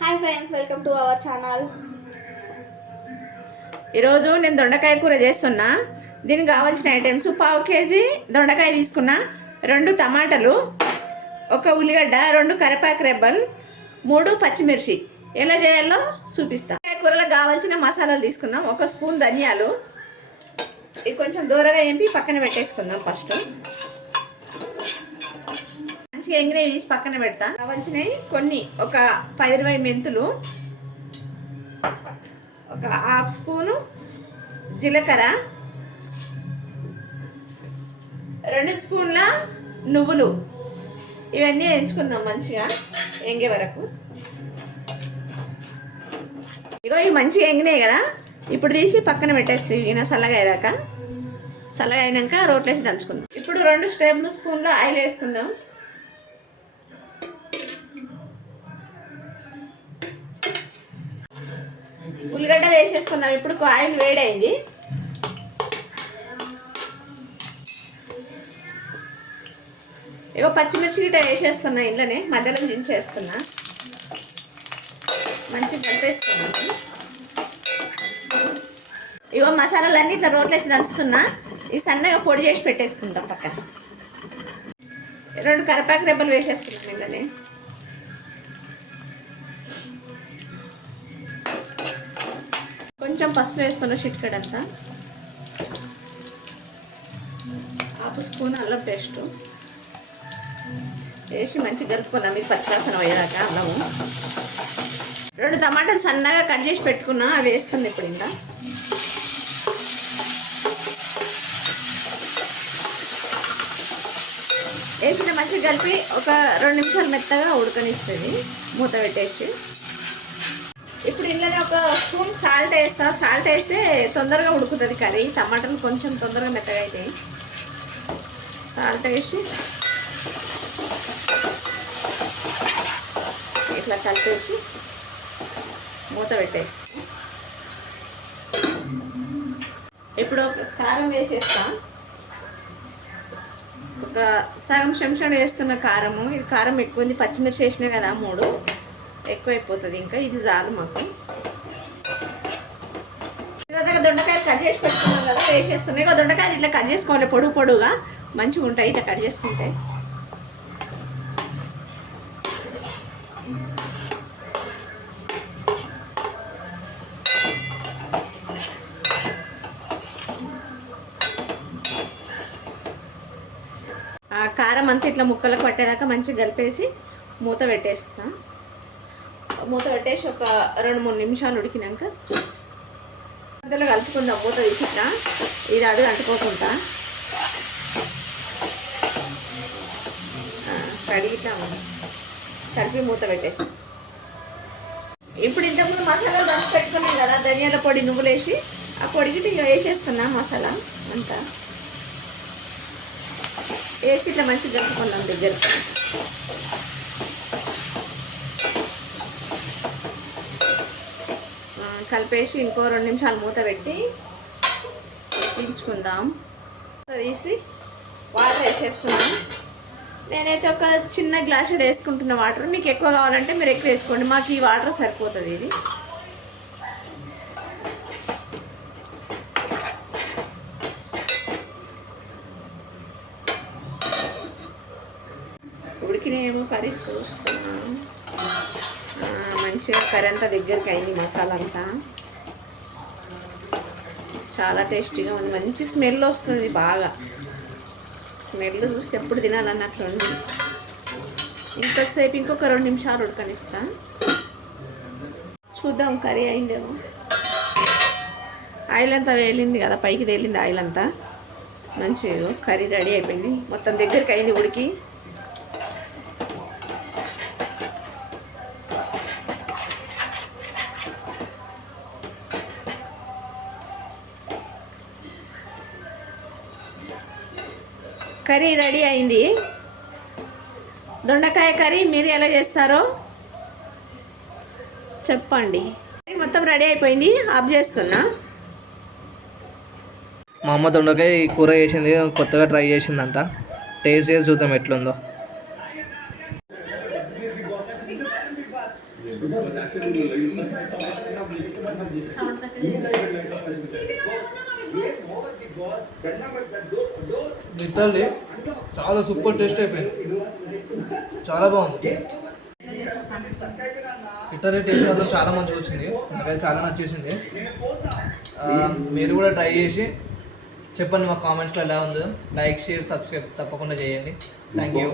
Hi friends, welcome to our channel. ఈరోజు నేను దొండకాయ కూర చేస్తున్నా. దీనికి కావాల్సిన ఐటమ్స్: పావు కేజీ దొండకాయ తీసుకున్నా, 2 టమాటాలు, 1 ఉల్లిగడ్డ, 2 కరివేపాకు రెబ్బలు, 3 పచ్చిమిర్చి. ఎలా చేయాలో చూపిస్తా. కూరలో కావాల్సిన మసాలాలు తీసుకుందాం. 1 స్పూన్ ధనియాలు, ఇవి కొంచెం దూరగా వేపి పక్కన పెట్టేసుకుందాం. ఫస్ట్ మంచిగా ఎంగినవి తీసి పక్కన పెడతా. కావాల్సినవి కొన్ని: ఒక 10-20 మెంతులు, 1/2 స్పూను జీలకర్ర, 2 స్పూన్ల నువ్వులు. ఇవన్నీ వేయించుకుందాం మంచిగా ఎంగే వరకు. ఇగో ఇవి మంచిగా ఎంగినాయి కదా, ఇప్పుడు తీసి పక్కన పెట్టేస్తాయి. ఈయన చల్లగా అయ్యాక, చల్లగా అయినాక రోట్లేసి దంచుకుందాం. ఇప్పుడు 2 టేబుల్ స్పూన్ల ఆయిల్ వేసుకుందాం. ఉల్లిగడ్డ వేసేసుకుందాం. ఇప్పుడు ఆయిల్ వేడైంది. ఇగో పచ్చిమిర్చి గిట్ట వేసేస్తున్నా. ఇంట్లోనే మధ్యలో దించేస్తున్నా. మంచిగా కలిపేసుకున్నాను. ఇగో మసాలాలన్నీ ఇట్లా రోట్లేసి దంచుతున్నా. ఈ సన్నగా పొడి చేసి పెట్టేసుకుందాం పక్కన. 2 కరివేపాకు రెబ్బలు వేసేసుకున్నాం. ఇంట్లోనే కొంచెం పసుపు వేస్తున్నా, చిటికెడంతా. 1/2 స్పూన్ అల్లం పేస్ట్ వేసి మంచిగా కలుపుకుందాం. మీకు పచ్చివాసన పోయేదాకా అల్లము. 2 టమాటాలు సన్నగా కట్ చేసి పెట్టుకున్నా, అవి వేస్తుంది ఇప్పుడు. ఇంకా వేసిన మంచిగా కలిపి ఒక 2 నిమిషాలు మెత్తగా ఉడకనిస్తుంది. మూత పెట్టేసి ఇప్పుడు ఇంట్లోనే 1 స్పూన్ సాల్ట్ వేస్తా. సాల్ట్ వేస్తే తొందరగా ఉడుకుతుంది కర్రీ. టమాటాలు కొంచెం తొందరగా మెత్తగా అయితే సాల్ట్ వేసి ఇట్లా కలిపేసి మూత పెట్టేస్తా. ఇప్పుడు కారం వేసేస్తా. 1 సగం చెంచాడు వేస్తున్న కారము. ఇది కారం ఎక్కువ ఉంది, పచ్చిమిర్చి వేసినా కదా 3 ఎక్కువైపోతుంది. ఇంకా ఇది చాలు మాకు. ఇక దొండకాయలు కట్ చేసి పెట్టుకున్నాం కదా, వేసేస్తున్నాయి. ఇక దొండకాయలు ఇట్లా కట్ చేసుకోవాలి, పొడుగుగా మంచిగా ఉంటాయి ఇట్లా కట్ చేసుకుంటే. ఆ కారం అంతా ఇట్లా ముక్కలకు పట్టేదాకా మంచిగా కలిపేసి మూత పెట్టేస్తా. మూత పెట్టేసి ఒక 2-3 నిమిషాలు ఉడికినాక చూపిస్తాను. అందులో కలుపుకుందాం. మూత తీసిట్లా ఇది అడుగు అంటుకోకుండా కడిగిట్లా కలిపి మూత పెట్టేస్తాం. ఇప్పుడు ఇంతకుముందు మసాలాలు దంచి పెట్టుకున్నాం కదా, ధనియాల పొడి, నువ్వులు వేసి ఆ పొడికి ఇక వేసేస్తున్నా. మసాలా అంతా వేసి ఇట్లా మంచిగా కలుపుకుందాం దగ్గరకు. కలిపేసి ఇంకో 2 నిమిషాలు మూత పెట్టి దించుకుందాం. తీసి వాటర్ వేసేసుకుందాం. నేనైతే ఒక చిన్న గ్లాస్ వేసుకుంటున్న వాటర్. మీకు ఎక్కువ కావాలంటే మీరు ఎక్కువ వేసుకోండి. మాకు ఈ వాటర్ సరిపోతుంది. ఇది ఉడికినేమో కర్రీ చూస్తున్నాను. మంచిగా కర్రీ అంతా దగ్గరికి అయింది. మసాలా అంతా చాలా టేస్టీగా ఉంది. మంచి స్మెల్ వస్తుంది. బాగా స్మెల్ చూస్తే ఎప్పుడు తినాలన్నట్లు ఉంది. ఇంతసేపు ఇంకొక 2 నిమిషాలు ఉడకనిస్తా. చూద్దాం కర్రీ అయిందేమో. ఆయిల్ అంతా వేలింది కదా, పైకి తేలింది ఆయిల్ అంతా. మంచిగా కర్రీ రెడీ అయిపోయింది. మొత్తం దగ్గరికి అయింది ఉడికి. కర్రీ రెడీ అయింది. దొండకాయ కర్రీ మీరు ఎలా చేస్తారో చెప్పండి. మొత్తం రెడీ అయిపోయింది. ఆఫ్ చేస్తున్నా. మా అమ్మ దొండకాయ కూర చేసింది, కొత్తగా ట్రై చేసిందంట. టేస్ట్ చేసి చూద్దాం ఎట్లుందో. లిటరల్లీ చాలా సూపర్ టేస్ట్ అయిపోయింది, చాలా బాగుంది. లిటరల్లీ టేస్ట్ మాత్రం చాలా మంచిగా వచ్చింది, నాకైతే చాలా నచ్చేసింది. మీరు కూడా ట్రై చేసి చెప్పండి మా కామెంట్స్లో ఎలా ఉందో. లైక్ షేర్ సబ్స్క్రైబ్ తప్పకుండా చేయండి. Thank you.